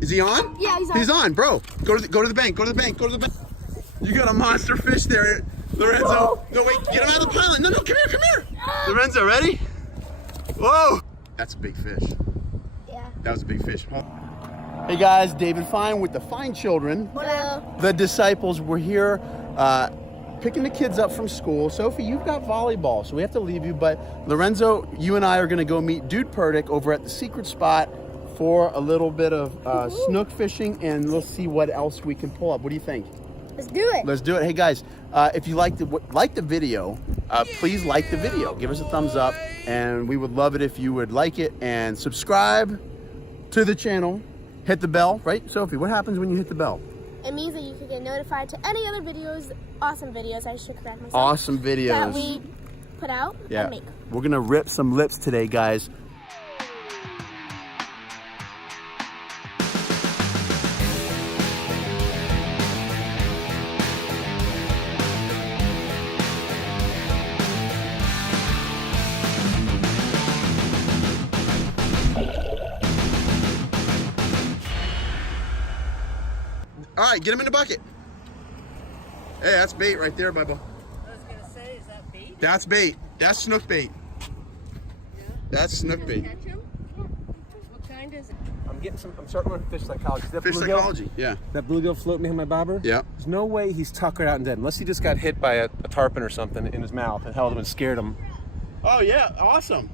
Is he on? Yeah, he's on. He's on, bro. Go to the bank. Go to the bank. Go to the bank. You got a monster fish there, Lorenzo. No, wait. Get him out of the pilot. No, come here. Lorenzo, ready? Whoa. That's a big fish. Yeah. That was a big fish. Hey guys, David Fine with the Fine Children. Hello. The disciples were here picking the kids up from school. Sophie, you've got volleyball, so we have to leave you. But Lorenzo, you and I are going to go meet Dude Purdick over at the secret spot for a little bit of snook fishing, and let's see what else we can pull up. What do you think? Let's do it. Let's do it. Hey guys, if you like the video, please like the video. Give us a thumbs up, and we would love it if you would like it and subscribe to the channel. Hit the bell, right, Sophie? What happens when you hit the bell? It means that you can get notified to any other videos, awesome videos, I should correct myself. Awesome videos. That we put out and make. We're gonna rip some lips today, guys. All right, get him in the bucket. Hey, that's bait right there, Bubba. I was gonna say, is that bait? That's bait. That's snook bait. Yeah. That's snook bait. Catch him? Yeah. What kind is it? I'm starting with fish psychology. That Fish bluegill, psychology, yeah. That bluegill floating behind my bobber? Yeah. There's no way he's tuckered out and dead, unless he just got hit by a tarpon or something in his mouth and held him and scared him. Oh yeah, awesome.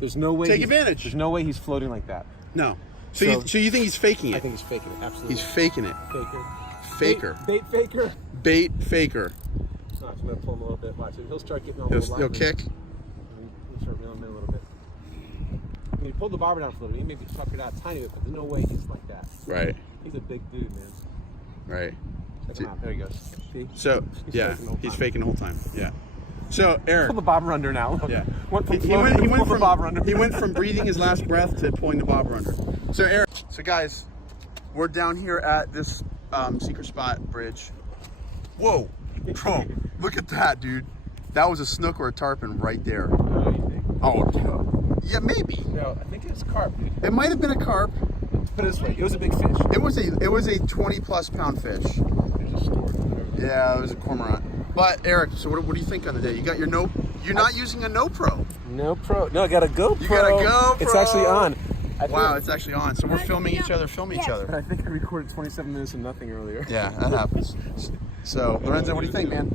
There's no way. Take advantage. There's no way he's floating like that. No. So you think he's faking it? I think he's faking it. Absolutely. He's faking it. faker. Faker. Bait faker. Bait faker. No, I'm gonna pull him a little bit. Watch it. He'll start getting all He'll kick. He'll start reeling him in a little bit. When you pull the bobber down for a little bit, he may be tuckered out a tiny bit, but there's no way he's like that. Right. He's a big dude, man. Right. Check him out. There he goes. See? So yeah, he's faking the whole time. Yeah. So Eric. Pull the bobber under now. Yeah. He went from bobber under. He went from breathing his last breath to pulling the bobber under. So Eric. So guys, we're down here at this secret spot bridge. Whoa, bro, look at that, dude. That was a snook or a tarpon right there. Oh, you think? Oh, yeah, maybe. No, I think it's carp, dude. It might have been a carp. Put it this way, it was a big fish. It was a 20+ pound fish. There's a store. Yeah, it was a cormorant. But Eric, so what do you think on the day? You got your you're not using a GoPro. No pro. No, I got a GoPro. You got a GoPro. It's actually on. Wow, it's actually on. So we're filming each other, each other. I think I recorded 27 minutes of nothing earlier. Yeah, that happens. So, Lorenzo, what do you think, man?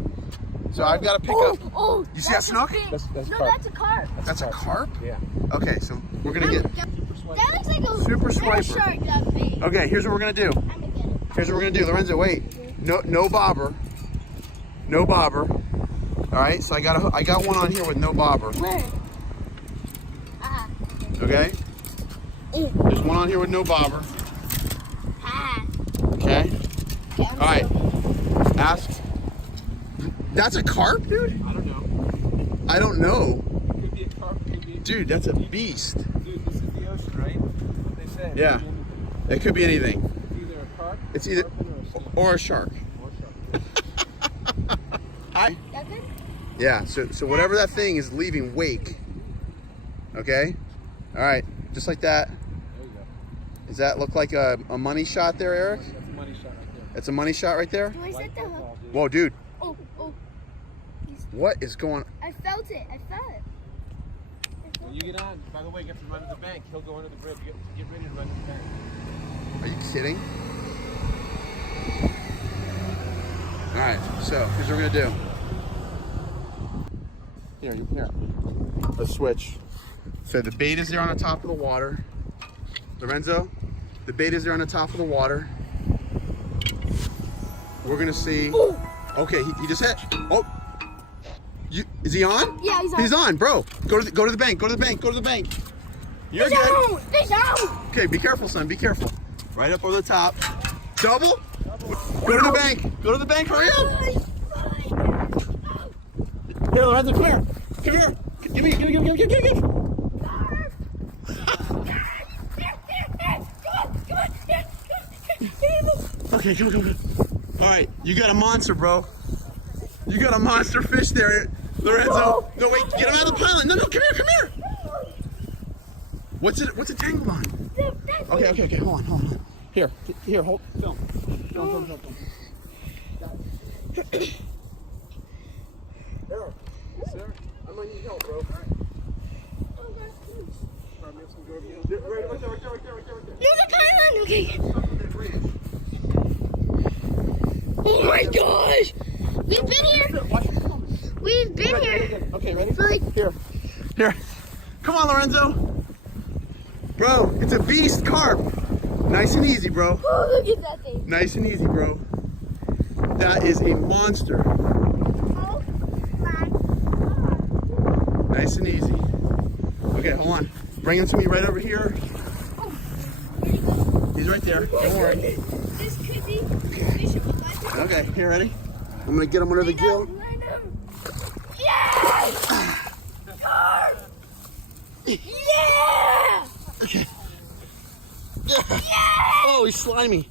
So I've got to pick up. Oh, You see that snook? That's no, carp. that's a carp. That's a carp? Yeah. Okay, so we're going to get... That looks like a Super little swiper. shark that big. Okay, here's what we're going to do. I'm gonna get it. Here's what we're going to do. Lorenzo, wait. No bobber. No bobber. All right, so I got one on here with no bobber. Where? Okay? There's one on here with no bobber. Okay? All right. Ask. That's a carp, dude? I don't know. I don't know. Could be a carp, could be... Dude, that's a beast. Dude, this is the ocean, right? That's what they say. Yeah. It could be anything. It's either a carp, It's either or a shark. or a shark. That good? Yeah, so whatever that thing is leaving wake. Okay? All right, just like that. There you go. Does that look like a money shot there, Eric? That's a money shot right there. That's a money shot right there? Do I set the hook? Ball, dude. Whoa, dude. Oh. What is going on? I felt it. When you get on, by the way, you have to run to the bank. He'll go under the bridge. Get ready to run to the bank. Are you kidding? All right, so here's what we're gonna do. Here. Let's switch. So the bait is there on the top of the water. Lorenzo, the bait is there on the top of the water. We're gonna see. Okay, he just hit. Oh, is he on? Yeah, he's on. He's on, bro. Go to the bank. Go to the bank. You're good. Fish out! Okay, be careful, son. Be careful. Right up over the top. Double. Go to the bank. Go to the bank. Hurry up. Here, Lorenzo, come here. Come here. Give me. Okay, come. All right, you got a monster, bro. You got a monster fish there, Lorenzo. No, wait, get him out of the pilot. No, come here. What's it tangled on? Okay, hold on. Here, hold, film. Film. There, sir, I might need help, bro. Right there. There's a island. Okay. Oh my gosh! We've been here. We've been here. Okay, ready? For like Here. Come on, Lorenzo. Bro, it's a beast carp. Nice and easy, bro. Oh, look at that thing. Nice and easy, bro. That is a monster. Oh my God. Nice and easy. Okay, hold on. Bring him to me right over here. Oh, there he goes. He's right there. Don't worry. This could be fish of a lifetime. Okay, here, ready? I'm gonna get him under the gill. Yes! Carp! Yeah! Okay. Oh, he's slimy.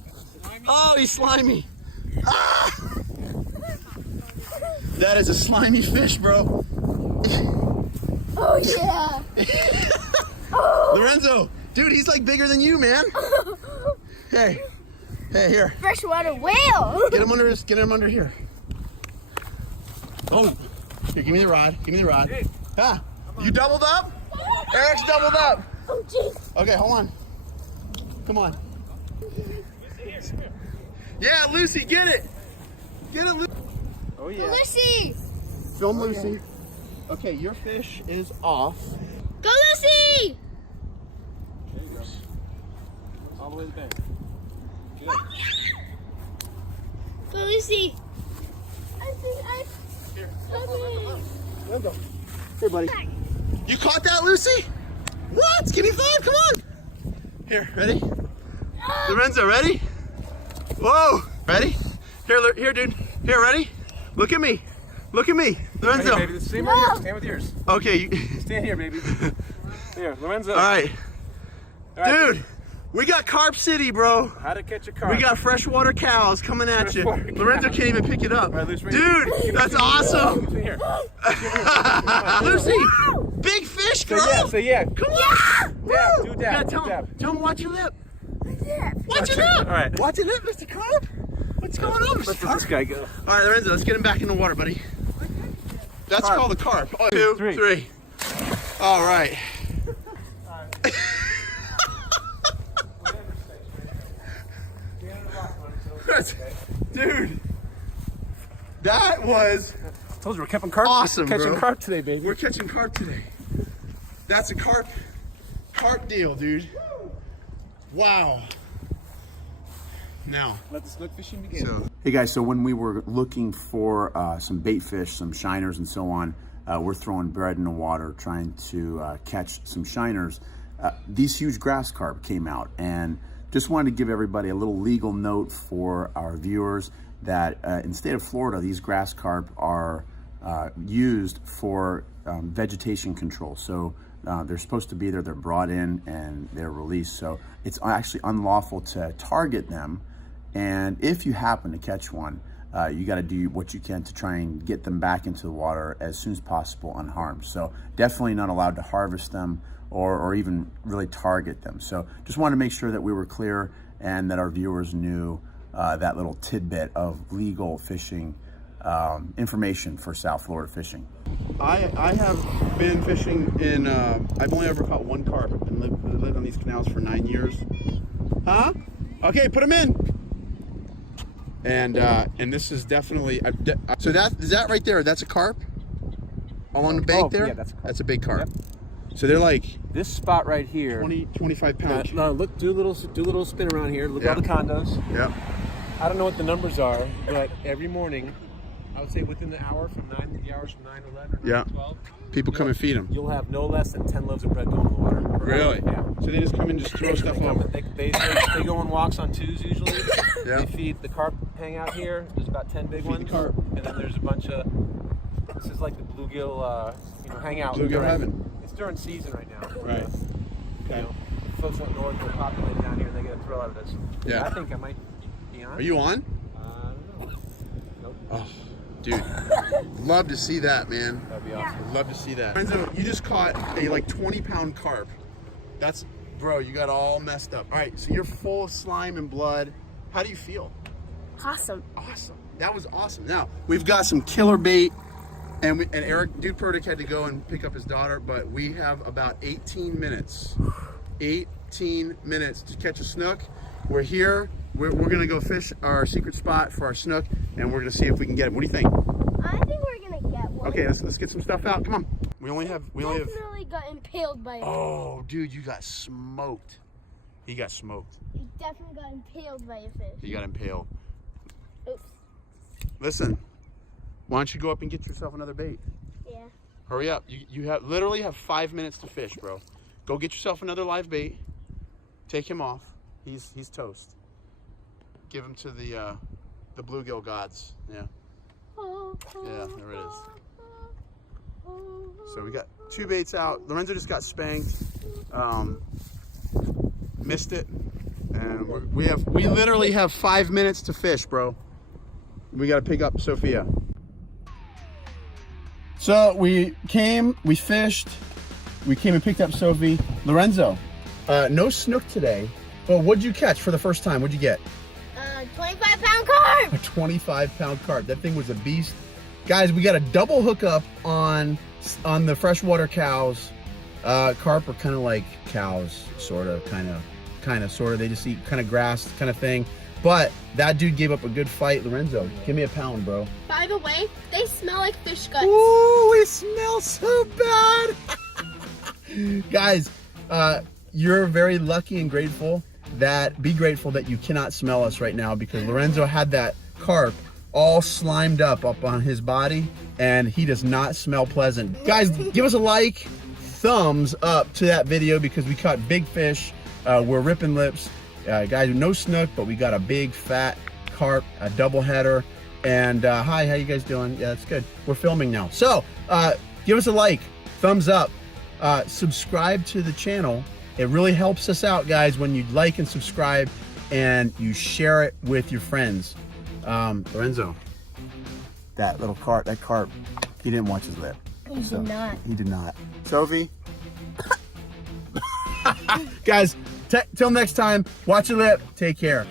Oh, he's slimy. Ah! That is a slimy fish, bro. Oh yeah! Lorenzo, dude, he's like bigger than you, man. Hey, here. Freshwater whale! Get him under here. Oh, here, give me the rod. Ah, you doubled up? Eric's doubled up. Oh jeez! Okay, hold on. Come on. Yeah, Lucy, get it. Get it, Lucy. Oh yeah. Lucy! Film Lucy. Okay, your fish is off. Go Lucy! There you go. All the way to the bank. Good. Go Lucy! Here. Okay. Lorenzo. Here, buddy. You caught that, Lucy? What? Skinny five, come on. Here, ready? Lorenzo, ready? Whoa, ready? Here, dude. Here, ready? Look at me. Lorenzo. Hey, baby, stand right here. Stand with yours. Okay. Stand here, baby. Here, Lorenzo. All right. Dude, we got Carp City, bro. How to catch a carp. We got freshwater cows coming at you. Freshwater Lorenzo cows. can't even pick it up. All right, Lucy, Dude, that's awesome. Here. Lucy, big fish, girl. Say yeah. Come on. Yeah, Woo. do dab, Yeah, do tell dab. him, watch your lip. Watch your lip. All right. Watch your lip, Mr. Carp. What's going on, Mr. Let's let Carp? this guy go. All right, Lorenzo, let's get him back in the water, buddy. That's Carp. called a carp. Oh, two, Three. three. All right. Dude, that was I told you we're catching carp. awesome, Catching bro. carp today, baby. We're catching carp today. That's a carp deal, dude. Wow. Now, Let the snook fishing begin. hey guys, so when we were looking for some bait fish, some shiners and so on, we're throwing bread in the water trying to catch some shiners. These huge grass carp came out, and just wanted to give everybody a little legal note for our viewers that in the state of Florida, these grass carp are used for vegetation control. So they're supposed to be there, they're brought in and they're released. So it's actually unlawful to target them. And if you happen to catch one, you got to do what you can to try and get them back into the water as soon as possible unharmed. So definitely not allowed to harvest them or even really target them. So just wanted to make sure that we were clear and that our viewers knew that little tidbit of legal fishing information for South Florida fishing. I have been fishing in, I've only ever caught one carp. I've been lived on these canals for 9 years. Huh? Okay, put them in. And this is definitely, so is that right there, that's a carp? Along the bank there? Yeah, that's a carp. That's a big carp. Yep. So they're like This spot right here. 25 pounds. No, look, do a little spin around here. Look at all the condos. Yep. I don't know what the numbers are, but every morning, I would say within the hour from 9 to 11 or 9 Yeah. to 12, People come and feed them. you'll have no less than 10 loaves of bread going in the water. Really? Yeah. So they just come and just throw stuff They, come, over. they go on walks on twos usually. Yeah. They feed the carp hang out here. There's about 10 big Feed the ones. carp. And then there's a bunch of, this is like the bluegill, hangout. Bluegill during- heaven. It's during season right now. Right. You Okay. know, folks up north will populate down here and they get a thrill out of this. Yeah. I think I might be on. Are you on? I don't know. Nope. Oh, dude. Love to see that, man. That'd be awesome. Love to see that. Lorenzo, you just caught a like 20-pound carp. That's Bro, you got all messed up. All right, so you're full of slime and blood. How do you feel? Awesome. Awesome. That was awesome. Now, we've got some killer bait, and Eric, Dude Purdick had to go and pick up his daughter, but we have about 18 minutes. 18 minutes to catch a snook. We're here. We're going to go fish our secret spot for our snook, and we're going to see if we can get him. What do you think? I think we're gonna get one. Okay, let's get some stuff out. Come on. We only have. Definitely got impaled by a fish. Oh, dude, you got smoked. He got smoked. He definitely got impaled by a fish. He got impaled. Oops. Listen, why don't you go up and get yourself another bait? Yeah. Hurry up. You literally have 5 minutes to fish, bro. Go get yourself another live bait. Take him off. He's toast. Give him to the bluegill gods. Yeah. Yeah, there it is. So we got 2 baits out. Lorenzo just got spanked. Missed it. And we literally have 5 minutes to fish, bro. We gotta pick up Sophia. So we fished, we came and picked up Sophie. Lorenzo, no snook today. Well, what'd you catch for the first time? What'd you get? 25-pound carp. A 25-pound carp. That thing was a beast. Guys, we got a double hookup on the freshwater cows. Carp are kind of like cows, sort of. They just eat kind of grass kind of thing. But that dude gave up a good fight. Lorenzo, give me a pound, bro. By the way, they smell like fish guts. Ooh, it smells so bad. Guys, you're very lucky and grateful be grateful that you cannot smell us right now, because Lorenzo had that carp all slimed up on his body, and he does not smell pleasant. Guys, give us a like, thumbs up to that video, because we caught big fish. We're ripping lips. Guys, no snook, but we got a big fat carp, a double header. And hi, how you guys doing? Yeah, that's good. We're filming now. So give us a like, thumbs up, subscribe to the channel. It really helps us out, guys, when you like and subscribe and you share it with your friends. Lorenzo, that carp, he didn't watch his lip. He did not. He did not. Sophie? Guys, till next time, watch your lip. Take care.